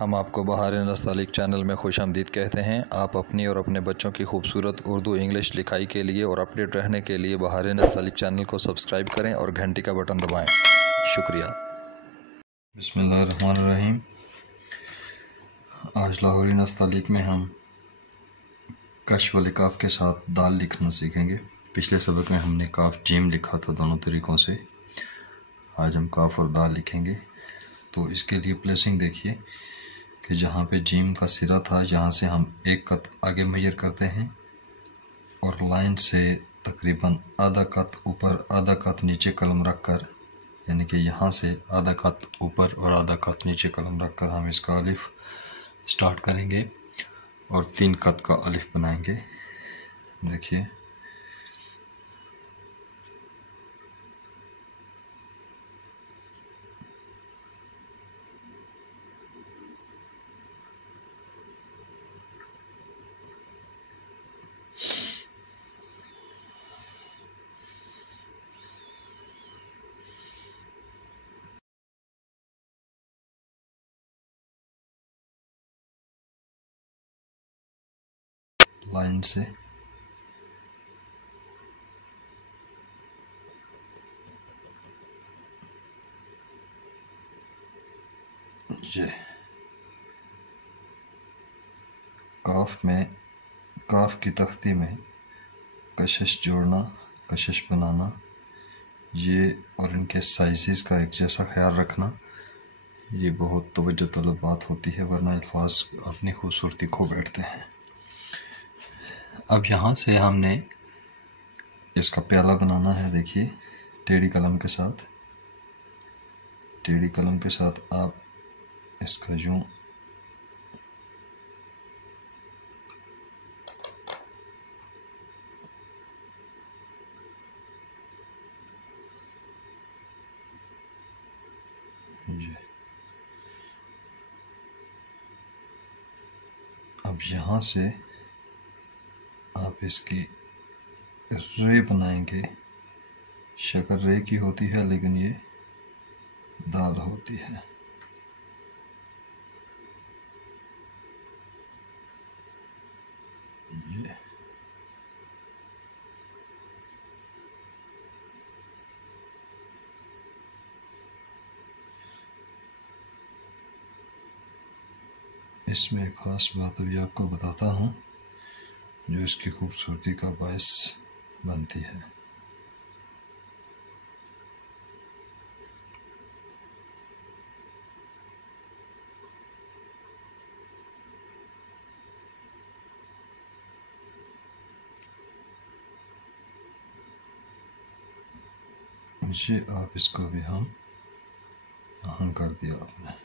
हम आपको बहार नस्तालिक चैनल में खुशामदीद कहते हैं। आप अपनी और अपने बच्चों की खूबसूरत उर्दू इंग्लिश लिखाई के लिए और अपडेट रहने के लिए बहार नस्तालिक चैनल को सब्सक्राइब करें और घंटी का बटन दबाएं। शुक्रिया। बिस्मिल्लाहिर्रहमानिर्रहीम। आज लाहौरी नस्तालिक में हम कश व काफ के साथ दाल लिखना सीखेंगे। पिछले सबक में हमने काफ जीम लिखा था दोनों तरीक़ों से। आज हम काफ और दाल लिखेंगे। तो इसके लिए प्लेसिंग देखिए कि जहाँ पे जीम का सिरा था यहाँ से हम एक कत आगे मेजर करते हैं और लाइन से तकरीबन आधा कत ऊपर आधा कत नीचे कलम रख कर, यानी कि यहाँ से आधा कत ऊपर और आधा कत नीचे कलम रख कर हम इसका अलिफ स्टार्ट करेंगे और 3 कत का अलिफ बनाएंगे। देखिए लाइन से ये काफ की तख्ती में कशिश जोड़ना, कशिश बनाना, ये और इनके साइज़ का एक जैसा ख्याल रखना, ये बहुत तवज्जो तलब बात होती है, वरना अल्फाज अपनी खूबसूरती खो बैठते हैं। अब यहाँ से हमने इसका प्याला बनाना है। देखिए टेढ़ी कलम के साथ, टेढ़ी कलम के साथ आप इसका यूं अब यहाँ से आप इसकी रे बनाएंगे। शक्ल रे की होती है लेकिन ये दाल होती है। ये इसमें एक ख़ास बात अभी आपको बताता हूँ जो इसकी खूबसूरती का बायस बनती है। ये आप इसको भी हम आहन कर दिया आपने।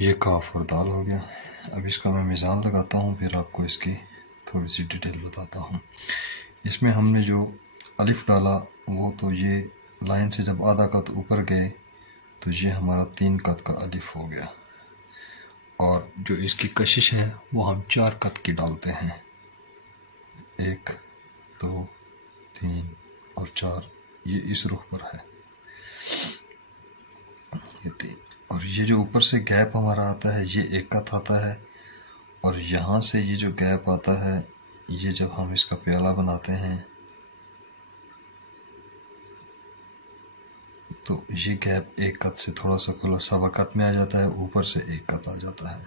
ये काफ और दाल हो गया। अब इसका मैं मिज़ान लगाता हूँ, फिर आपको इसकी थोड़ी सी डिटेल बताता हूँ। इसमें हमने जो अलिफ डाला वो तो ये लाइन से जब आधा कत ऊपर गए तो ये हमारा 3 कत का अलिफ हो गया, और जो इसकी कशिश है वो हम 4 कत की डालते हैं। 1 2 3 और 4, ये इस रुख पर है, ये 3। और ये जो ऊपर से गैप हमारा आता है ये 1 कत आता है, और यहाँ से ये जो गैप आता है ये जब हम इसका प्याला बनाते हैं तो ये गैप 1 कत से थोड़ा सा खुला सवा कत में आ जाता है, ऊपर से 1 कत आ जाता है।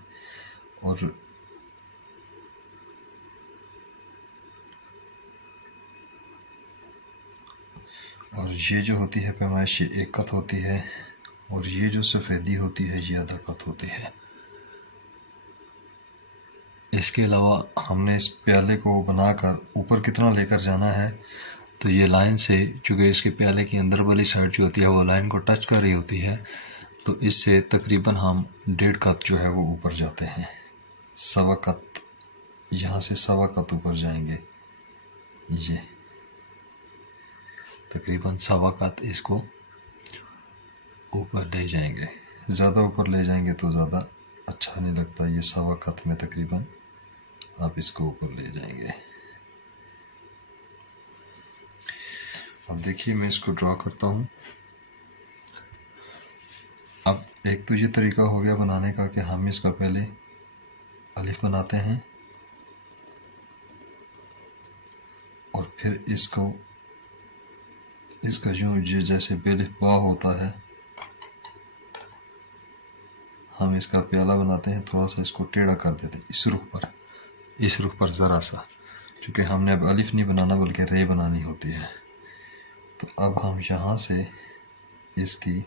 और ये जो होती है पैमाइश ये 1 कत होती है, और ये जो सफ़ेदी होती है ये आधा कत होती है। इसके अलावा हमने इस प्याले को बनाकर ऊपर कितना लेकर जाना है, तो ये लाइन से, चूँकि इसके प्याले की अंदर वाली साइड जो होती है वो लाइन को टच कर रही होती है, तो इससे तकरीबन हम 1.5 कत जो है वो ऊपर जाते हैं। सवा कत, यहाँ से सवा कत ऊपर जाएंगे, ये तकरीबन सवा कत इसको ऊपर ले जाएंगे। ज़्यादा ऊपर ले जाएंगे तो ज़्यादा अच्छा नहीं लगता, ये सवा कत में तकरीबन आप इसको ऊपर ले जाएंगे। अब देखिए मैं इसको ड्रा करता हूँ। अब एक तो ये तरीका हो गया बनाने का कि हम इसका पहले अलिफ बनाते हैं और फिर इसका यूँ ये जैसे बेलिफ बा होता है, हम इसका प्याला बनाते हैं, थोड़ा सा इसको टेढ़ा कर देते हैं इस रुख पर ज़रा सा, क्योंकि हमने अब अलिफ नहीं बनाना बल्कि रे बनानी होती है। तो अब हम यहाँ से इसकी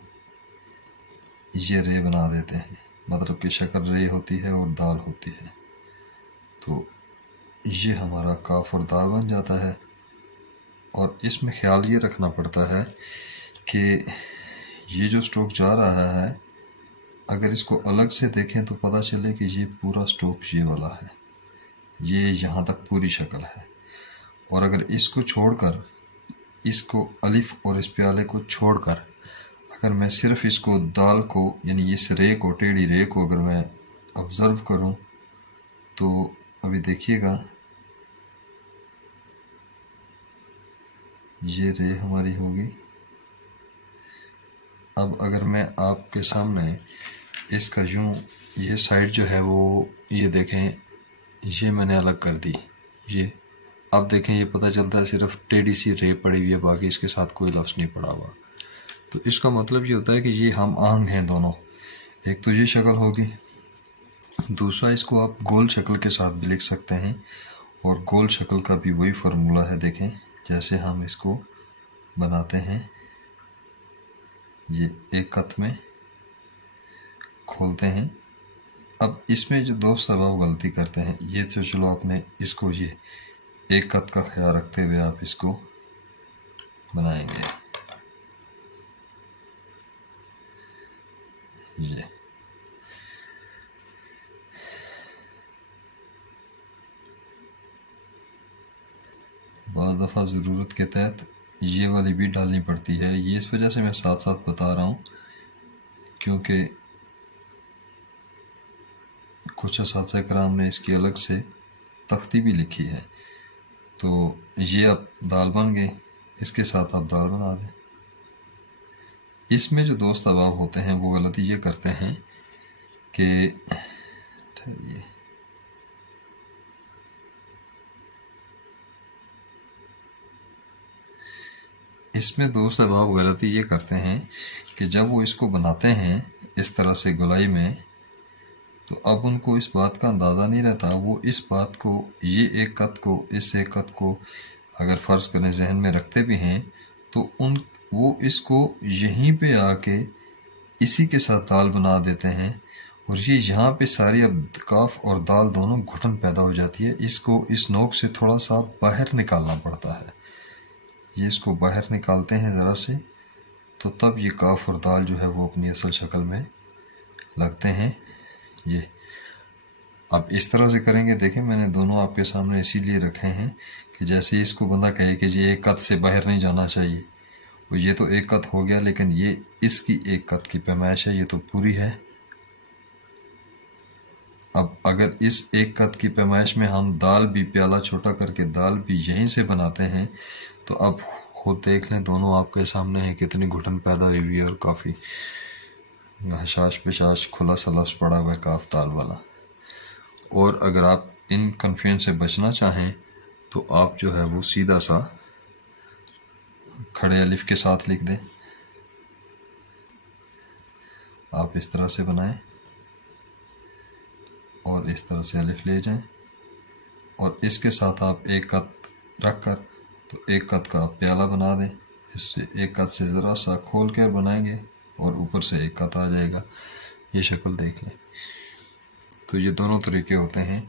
ये रे बना देते हैं, मतलब कि शक्ल रे होती है और दाल होती है। तो ये हमारा काफ और दाल बन जाता है। और इसमें ख्याल ये रखना पड़ता है कि ये जो स्ट्रोक जा रहा है, अगर इसको अलग से देखें तो पता चले कि ये पूरा स्ट्रोक ये वाला है, ये यहाँ तक पूरी शक्ल है। और अगर इसको छोड़कर, इसको अलिफ और इस प्याले को छोड़कर अगर मैं सिर्फ इसको दाल को यानी इस रे को, टेढ़ी रे को अगर मैं ऑब्ज़र्व करूं तो अभी देखिएगा ये रे हमारी होगी। अब अगर मैं आपके सामने इसका यूं ये साइड जो है वो ये देखें, ये मैंने अलग कर दी, ये अब देखें ये पता चलता है सिर्फ टेढ़ी सी रे पड़ी हुई है, बाकी इसके साथ कोई लफ्ज़ नहीं पड़ा हुआ। तो इसका मतलब ये होता है कि ये हम आहंग हैं दोनों। एक तो ये शक्ल होगी, दूसरा इसको आप गोल शक्ल के साथ भी लिख सकते हैं और गोल शक्ल का भी वही फार्मूला है। देखें जैसे हम इसको बनाते हैं, ये एक कत में खोलते हैं। अब इसमें जो दो सबब गलती करते हैं, ये तो चलो आपने इसको ये एक कत का ख्याल रखते हुए आप इसको बनाएंगे। ये बाद दफ़ा ज़रूरत के तहत ये वाली भी डालनी पड़ती है। ये इस वजह से मैं साथ साथ बता रहा हूँ क्योंकि कुछ असातिज़ा कराम ने इसकी अलग से तख्ती भी लिखी है। तो ये अब दाल बन गई, इसके साथ आप दाल बना दें। इसमें जो दोस्त अहबाब होते हैं वो गलती ये करते हैं कि इसमें दोस्त अहबाब गलती ये करते हैं कि जब वो इसको बनाते हैं इस तरह से गोलाई में, तो अब उनको इस बात का अंदाज़ा नहीं रहता। वो इस बात को, ये एक कत को, इस एक कत को अगर फ़र्ज़ करें जहन में रखते भी हैं तो वो इसको यहीं पे आके इसी के साथ दाल बना देते हैं और ये यहाँ पे सारी अब काफ और दाल दोनों घुटन पैदा हो जाती है। इसको इस नोक से थोड़ा सा बाहर निकालना पड़ता है। ये इसको बाहर निकालते हैं ज़रा से, तो तब ये काफ और दाल जो है वो अपनी असल शक्ल में लगते हैं। ये अब इस तरह से करेंगे। देखें मैंने दोनों आपके सामने इसीलिए रखे हैं कि जैसे इसको बंदा कहे कि ये एक कत से बाहर नहीं जाना चाहिए, और ये तो एक कत हो गया, लेकिन ये इसकी एक कत की पैमाइश है, ये तो पूरी है। अब अगर इस एक कत की पैमाइश में हम दाल भी, प्याला छोटा करके दाल भी यहीं से बनाते हैं, तो अब खुद देख लें दोनों आपके सामने हैं कितनी घुटन पैदा हुई है और काफ़ी हशाश पेशाश खुला सा लफ्ज़ पड़ा हुआ है काफ दाल वाला। और अगर आप इन कन्फ्यूजन से बचना चाहें तो आप जो है वो सीधा सा खड़े अलिफ के साथ लिख दें। आप इस तरह से बनाएं और इस तरह से अलिफ ले जाएं और इसके साथ आप एक कत रख कर तो एक कत का आप प्याला बना दें। इससे एक कत से ज़रा सा खोल कर बनाएंगे और ऊपर से एक कत आ जाएगा। ये शक्ल देख लें। तो ये दोनों तरीके होते हैं।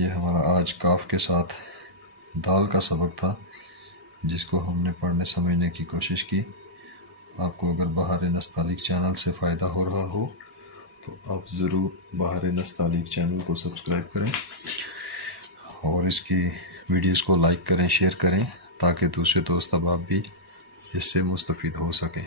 ये हमारा आज काफ के साथ दाल का सबक था जिसको हमने पढ़ने समझने की कोशिश की। आपको अगर बहार नस्तालिक चैनल से फ़ायदा हो रहा हो तो आप ज़रूर बहार नस्तालिक चैनल को सब्सक्राइब करें और इसकी वीडियोस को लाइक करें, शेयर करें ताकि दूसरे दोस्त अहबाब भी इससे मुस्तफ़ीद हो सकें।